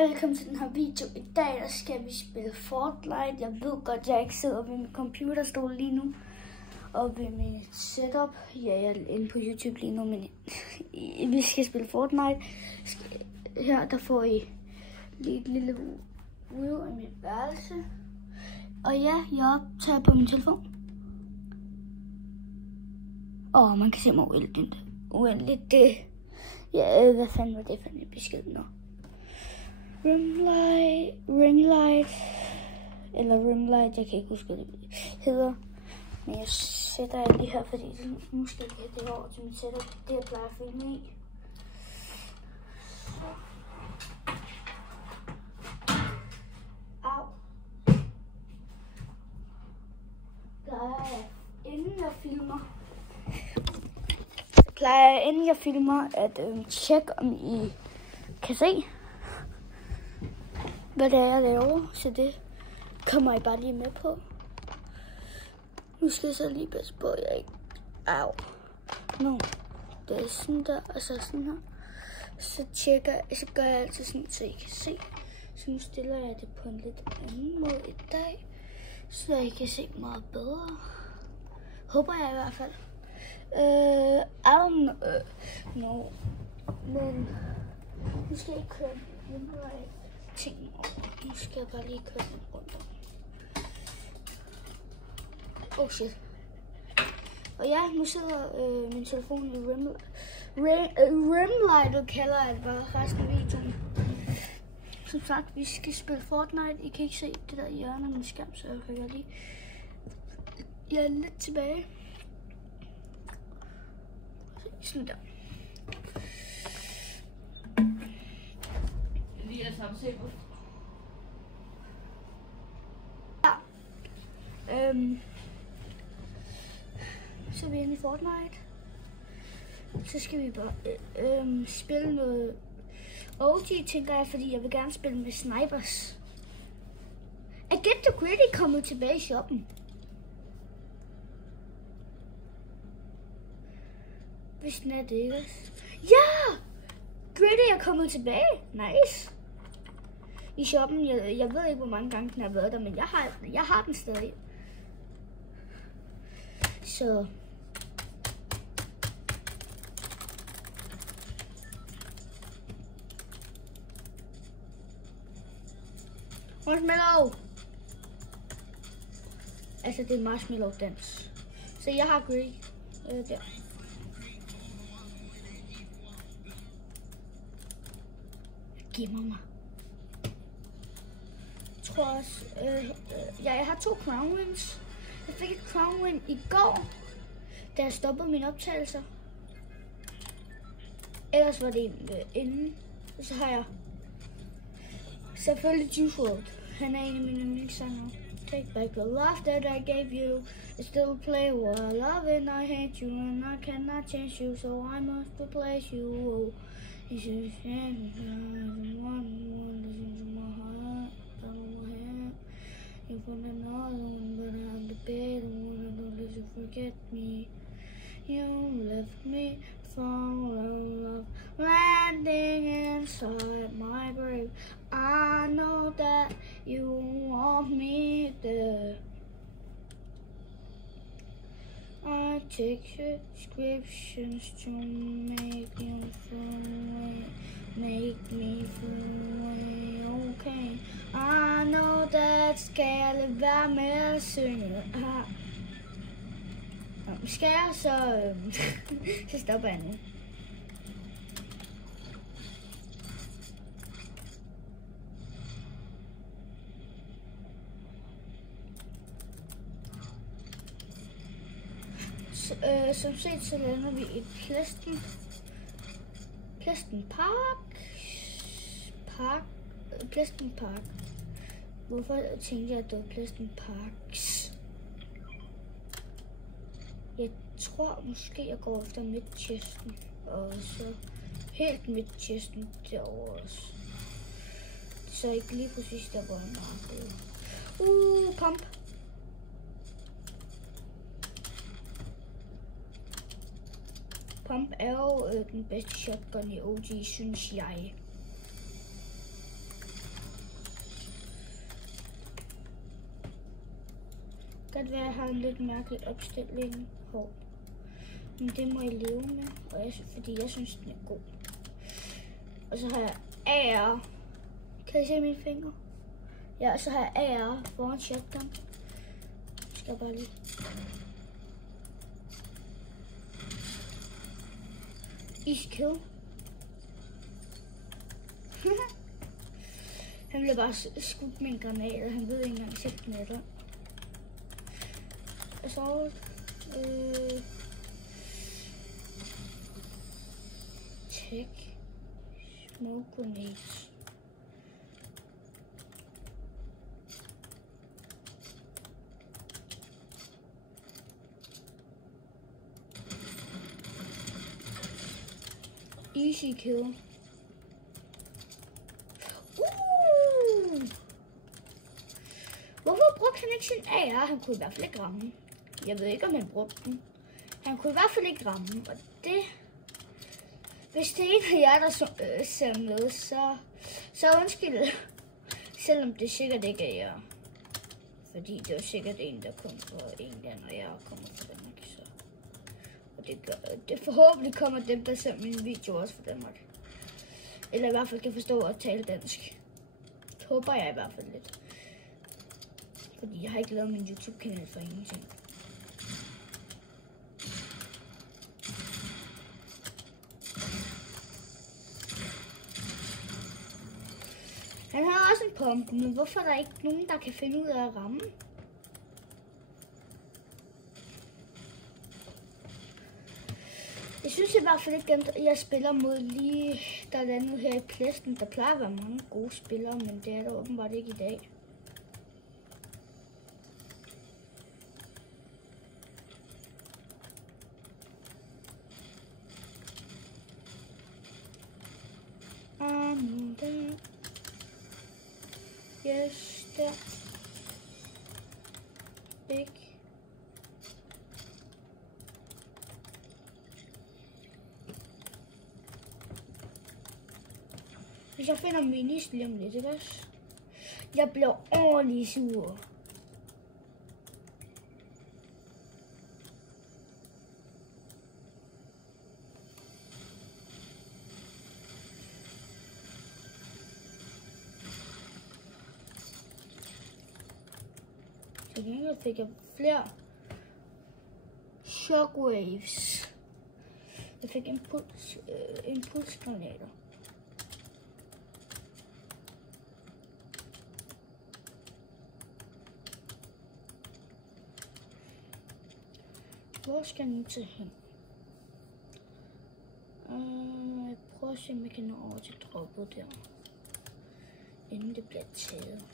Velkommen til den her video. I dag der skal vi spille Fortnite. Jeg ved godt, jeg ikke sidder ved min computerstol lige nu. Og ved mit setup. Ja, jeg er inde på YouTube lige nu, men vi skal spille Fortnite. Her der får I lige et lille view af mit værelse. Og ja, jeg optager på min telefon. Og man kan se mig uendeligt. Det. Ja, hvad fanden var det for en besked nu? Ringlight, eller Rimlight, jeg kan ikke huske, hvad det hedder. Men jeg sætter jeg lige her, fordi nu skal jeg have det over til mit setup. Det jeg plejer at filme i. Au. Inden jeg filmer, at tjekke om I kan se, hvad det er, jeg laver, så det kommer I bare lige med på. Nu skal jeg så lige passe på, at jeg ikke... Au. Nu. Det er sådan der, og så sådan her. Så gør jeg altid sådan, så I kan se. Så nu stiller jeg det på en lidt anden måde i dag, så I kan se meget bedre. Håber jeg i hvert fald. I don't know. Men nu skal jeg ikke køre ting over. Nu skal jeg bare lige køre den rundt om. Oh shit. Og ja, nu sidder min telefon i Rimlight, kalder jeg det bare resten af videoen. Som sagt, vi skal spille Fortnite. I kan ikke se det der hjørne af min skærm, så jeg kan lige... Jeg er lidt tilbage. Sådan der. Lige at samse på. Ja. Så er vi inde i Fortnite. Så skal vi bare spille noget OG, tænker jeg, fordi jeg vil gerne spille med snipers. Er Get the Gritty kommet tilbage i shoppen? Hvis den er det, ikke? Ja! Gritty er kommet tilbage. Nice. I shoppen, jeg ved ikke, hvor mange gange den har været der, men jeg har den stadig. Så... Marshmallow! Altså, det er marshmallow dans. Så jeg har Gritty der. Giv mig. Jeg tror også, jeg har 2 crown wins. Jeg fik et crown win i går, da jeg stoppede mine optagelser. Ellers var det inden. Så har jeg selvfølgelig Juice WRLD. Han er en af mine yndlingssanger. Take back the love that I gave you. I still play what I love and I hate you. And I cannot change you, so I must replace you. Oh, you should change one listen to my heart, down on my head. You want another one, but I'm the better one. I don't let you forget me. You left me fall in love, landing inside my grave. I know that you want me there. I take subscriptions to make me feel way okay. I know that skal jeg være med at synge. Skal jeg så stopper jeg nu. Som set så lander vi i Pleasant Park. Hvorfor tænkte jeg, at det var Pleasant Parks? Jeg tror måske, jeg går efter midtchesten, og så helt midtchesten derovre også. Så ikke lige præcis der, hvor jeg markede. Pump! Pump er jo den bedste shotgun i OG, synes jeg. Godt være, at jeg har en lidt mærkelig opstilling. Hov. Men det må jeg leve med, fordi jeg synes, den er god. Og så har jeg AR. Kan I se mine fingre? Ja, og så har jeg AR foran shotgun. Skal jeg bare lige... Easy kill. Han blev bare skudt med en granat, og han ved ikke engang sætte den med det. Assault. Check. Smoke grenades. Easy kill. Hvorfor brugte han ikke sin AR? Han kunne i hvert fald ikke ramme. Jeg ved ikke, om han brugte den. Han kunne i hvert fald ikke ramme. Og det... Hvis det er en af jer, der ser med, så undskyld. Selvom det sikkert ikke er jer. Fordi det er sikkert en, der kommer fra England, og jeg kommer fra Danmark. Så. Og det forhåbentlig kommer dem, der ser min video også fra Danmark. Eller i hvert fald kan forstå at tale dansk. Det håber jeg i hvert fald lidt. Fordi jeg har ikke lavet min YouTube-kanal for ingenting. Han har også en pump, men hvorfor er der ikke nogen, der kan finde ud af at ramme? Jeg synes i hvert fald ikke, at jeg spiller mod lige der er nu her i pladsen. Der plejer at være mange gode spillere, men det er der åbenbart ikke i dag. Yes, der. Ikke. Hvis jeg finder minis lige om lidt, ikke også? Jeg bliver ordentligt sur. Så gengæld fik jeg flere shockwaves. Jeg fik impulsgranater. Hvor skal jeg nu til hen? Jeg prøver at se, om jeg kan nå over til droppet der. Inden det bliver taget.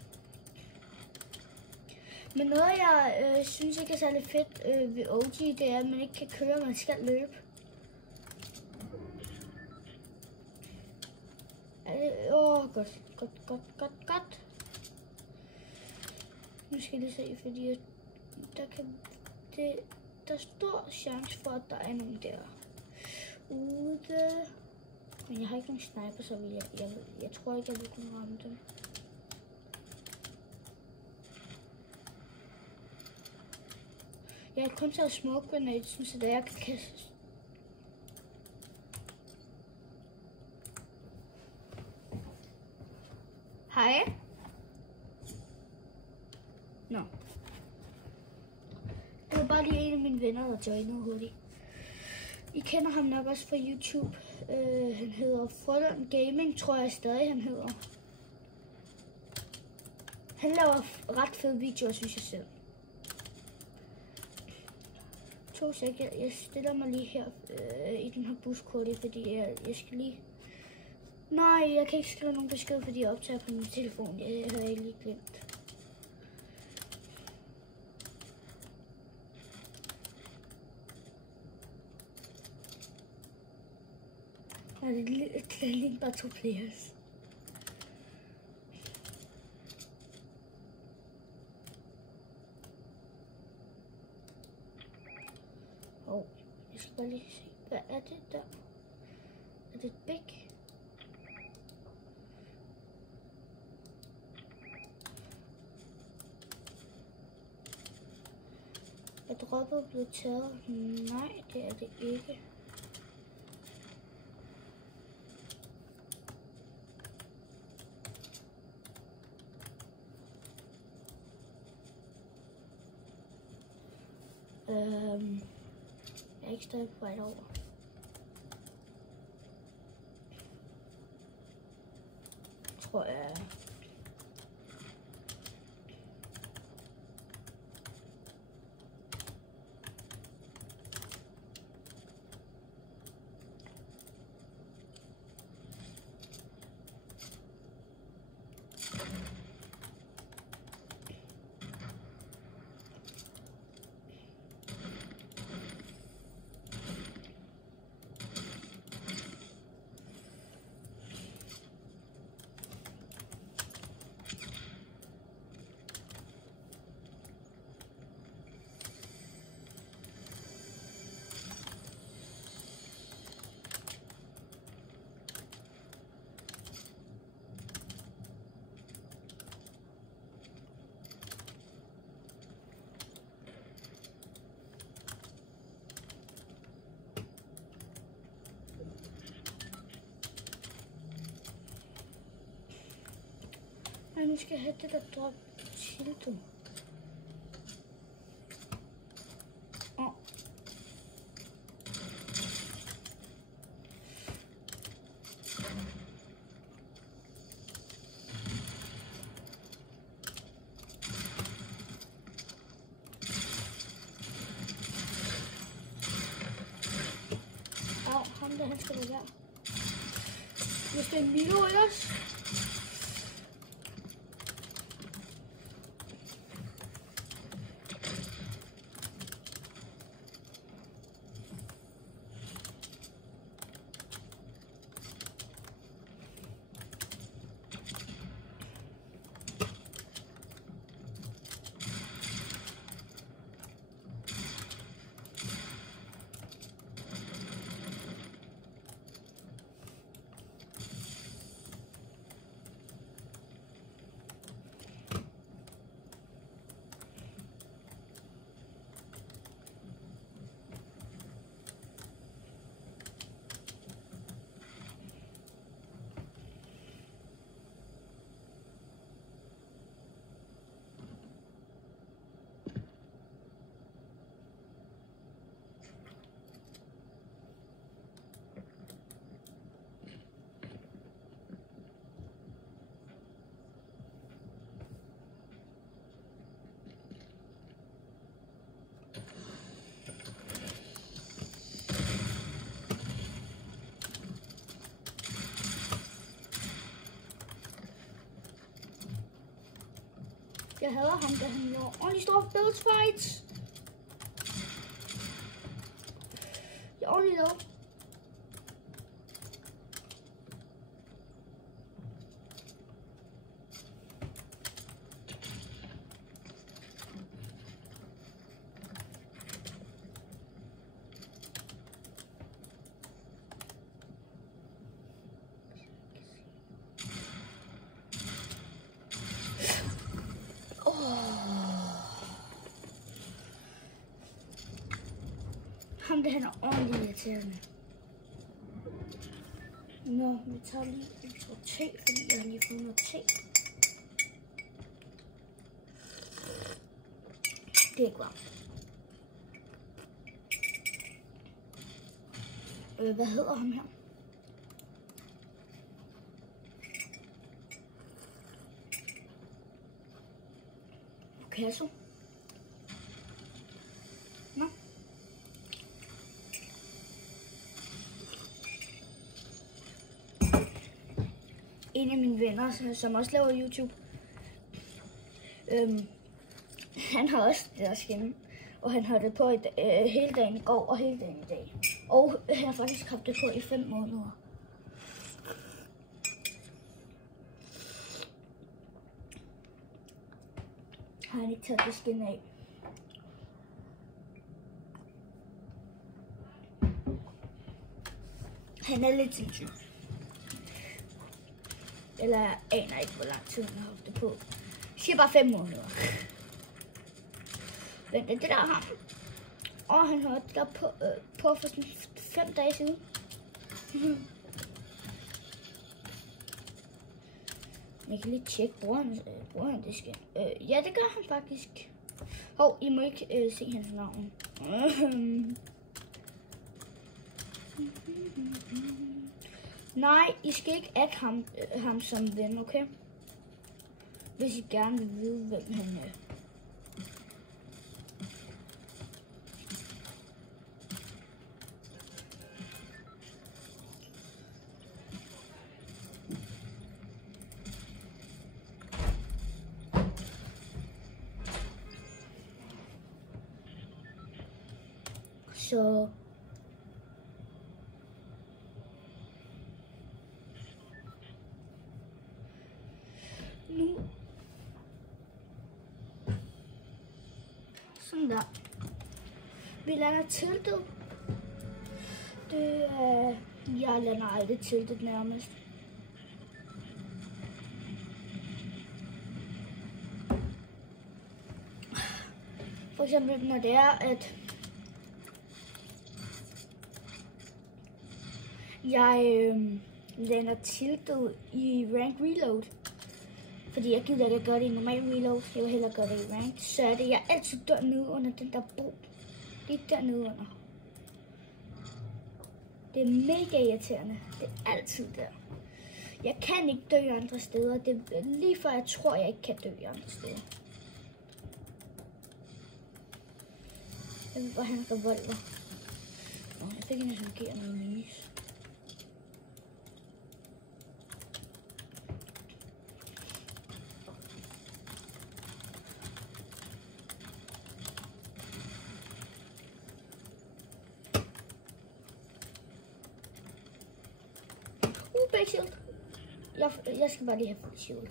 Men noget, jeg synes ikke er særlig fedt ved OG, det er, at man ikke kan køre, man skal løbe. Godt. Nu skal jeg lige se, fordi der er stor chance for, at der er nogen der ude. Men jeg har ikke nogen sniper, så jeg tror ikke, jeg vil kunne ramme dem. Jeg har kun taget smoke grenades, så der jeg kan kaste. Hej. Nå. Det var bare lige en af mine venner, der joinede hurtigt. I kender ham nok også fra YouTube. Han hedder Frølund Gaming, tror jeg stadig han hedder. Han laver ret fede videoer, synes jeg selv. 2 sekunder. Jeg stiller mig lige her i den her buskorte, fordi jeg skal lige... Nej, jeg kan ikke skrive nogen besked, fordi jeg optager på min telefon. Jeg har ikke lige glemt. Det er lige bare 2 players. Jeg skal bare lige se, hvad er det der? Er det et big? Er droppet blevet taget? Nej, det er det ikke. Jeg er ikke stadig på vej over. Tror jeg. Nu skal jeg have det der drop tiltet. Ham der, han skal være der. Hvis det er en Milo ellers. Jeg hader ham, da han gjorde ordentligt store build fights. Jeg er ordentligt lavet. Ham det han er ordentligt irriterende. Nå, vi tager lige en stor te, fordi jeg har lige fået noget te. Det er ikke varmt. Hvad hedder ham her? Picasso. Nå. En af mine venner, som også laver YouTube, han har også det der skin, og han har det på hele dagen i går og hele dagen i dag. Og han har faktisk haft det på i 5 måneder. Har han ikke taget det skin af. Han er lidt sindssyg. Eller jeg aner ikke, hvor lang tid han har haft det på. Jeg siger bare 5 måneder. Vent, det der ham. Og han har der på for sådan 5 dage siden. Jeg kan lige tjekke, bruger han det skal. Ja, det gør han faktisk. Hov, I må ikke se hans navn. Nej, I skal ikke adde ham som ven, okay? Hvis I gerne vil vide, hvem han er. Så nu sådan der. Vi lander tiltet. Det er jeg lander aldrig tiltet nærmest. For eksempel når det er at jeg lander tiltet i rank reload, fordi jeg gider ikke gøre det i normal reload, jeg vil hellere gøre det i rank, så er det jeg altid dør nede under den der bro. Det er dernede under. Det er mega irriterende. Det er altid der. Jeg kan ikke dø andre steder. Det er lige før jeg tror jeg ikke kan dø andre steder. Jeg vil bare have en revolver. Jeg fik en fungerende mise. Big shield. Jeg skal bare lige have fuld shield.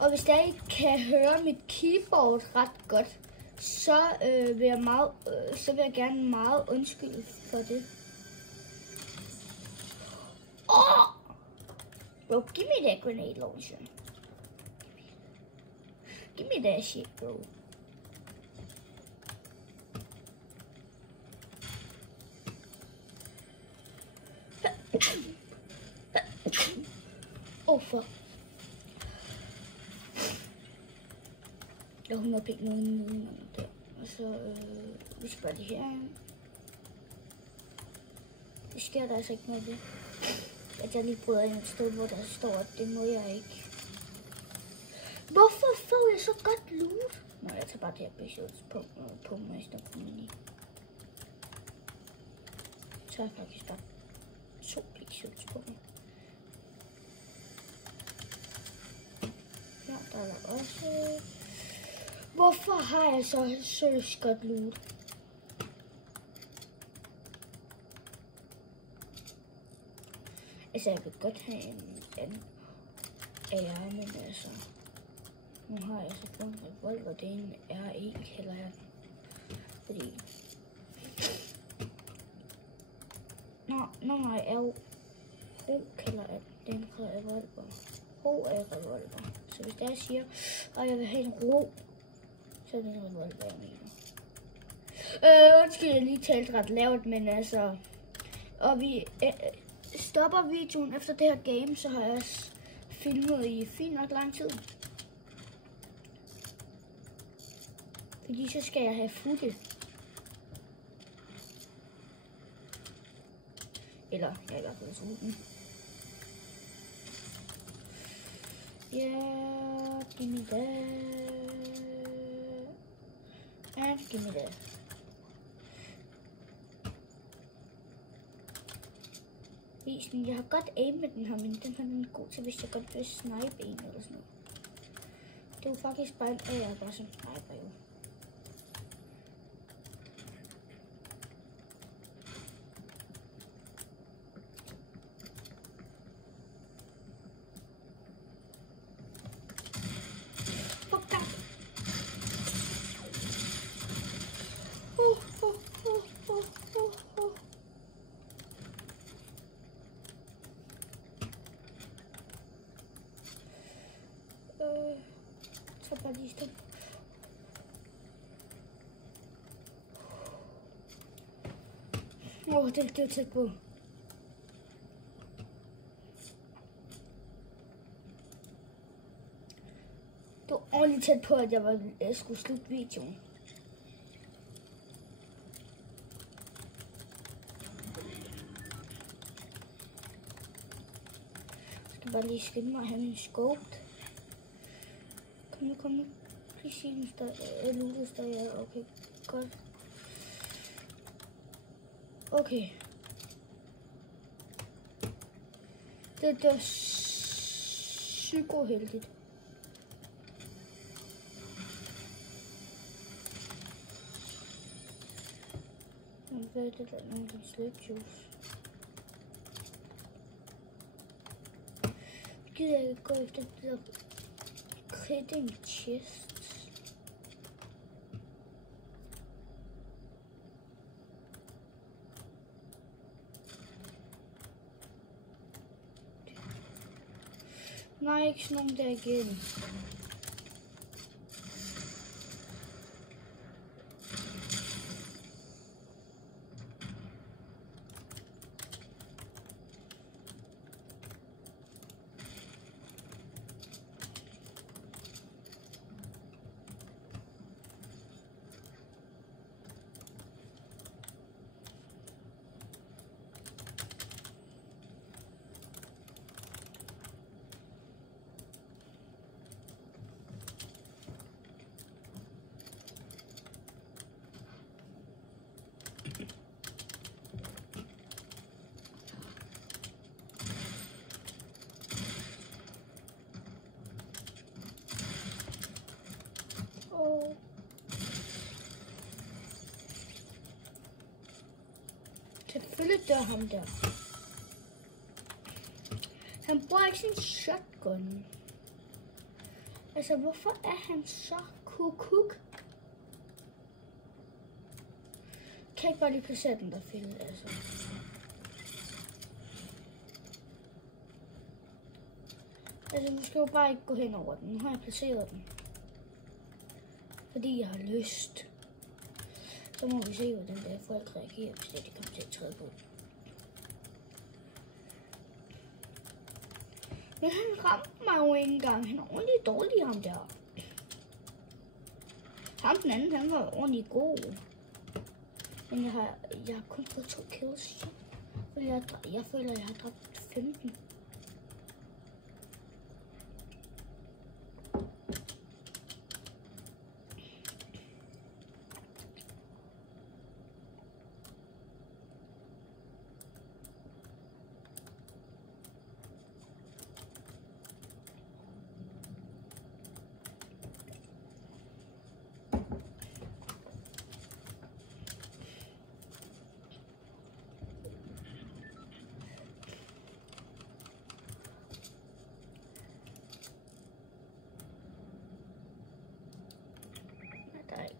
Og hvis jeg ikke kan høre mit keyboard ret godt, så vil jeg gerne meget undskylde for det. Bro, give me that grenade launcher. Give me that shit, bro. Oh fuck. Der er 100 penge nogen der. Og så vi skal bare det her. Det sker der altså ikke noget ved. At jeg lige bryder ind et sted, hvor der står, at det må jeg ikke. Hvorfor får jeg så godt loot? Nå, jeg tager bare det her bishults på mig i stedet for mini. Så har jeg faktisk bare 2 bishults på mig. Ja, der er der også. Hvorfor har jeg så seriøst godt loot? Altså, jeg vil godt have en ære, men altså... Nu har jeg så fået en revolver, det er en R1 kalder jeg den. Fordi... Nej, H kalder jeg den. Det er en revolver. H er revolver. Så hvis jeg siger, at jeg vil have en ro, så er det en revolver, jeg mener. Undskyld, jeg lige talt ret lavt, men altså... Og vi stopper videoen efter det her game, så har jeg filmet i fint nok lang tid. Fordi så skal jeg have footage. Eller jeg er i hvert fald sulten. Yeah, give me that. And give me that. Jeg har godt aim med den her, men den her er god til, hvis jeg godt vil snipe en eller sådan noget. Det er jo faktisk bare en jeg bare sådan sniper jo. bare lige stå. Det er tæt på. Det var ordentligt tæt på, at jeg skulle slutte videoen. Jeg skal bare lige skynde mig at have min scope. Kom nu. Please sige, hvis der Lukas, der er okay. Godt. Okay. Det er psykoheldigt. Hvad er det der? Nogle slæbjuice. Gider jeg ikke gå efter det der critting chest. Nej, ikke sådan nogen der igen. Selvfølgelig dør ham der. Han bruger ikke sin shotgun. Altså, hvorfor er han så kukuk? Kan ikke bare lige placere den der fælde, altså. Altså, nu skal jo bare ikke gå hen over den. Nu har jeg placeret den. Fordi jeg har lyst. Så må vi se, hvordan der folk reagerer, hvis de kommer til at træde på den. Men han ramte mig jo ikke engang. Han er ordentlig dårlig, ham der. Ham den anden, han var ordentlig god. Men jeg har kun fået 2 kills. Fordi jeg føler, at jeg har dræbt 15.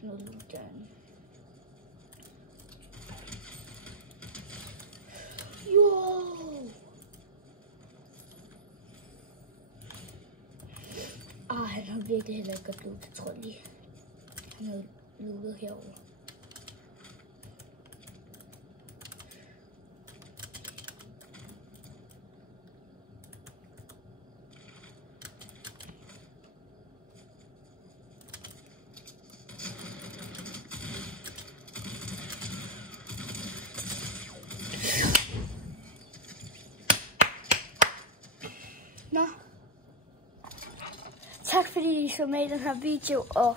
Noget loot derinde. Jo! Han har virkelig heller ikke godt loot, tror jeg lige. Han har lootet herovre. Nå. Tak fordi I så med i den her video, og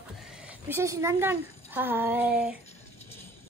vi ses en anden gang. Hej.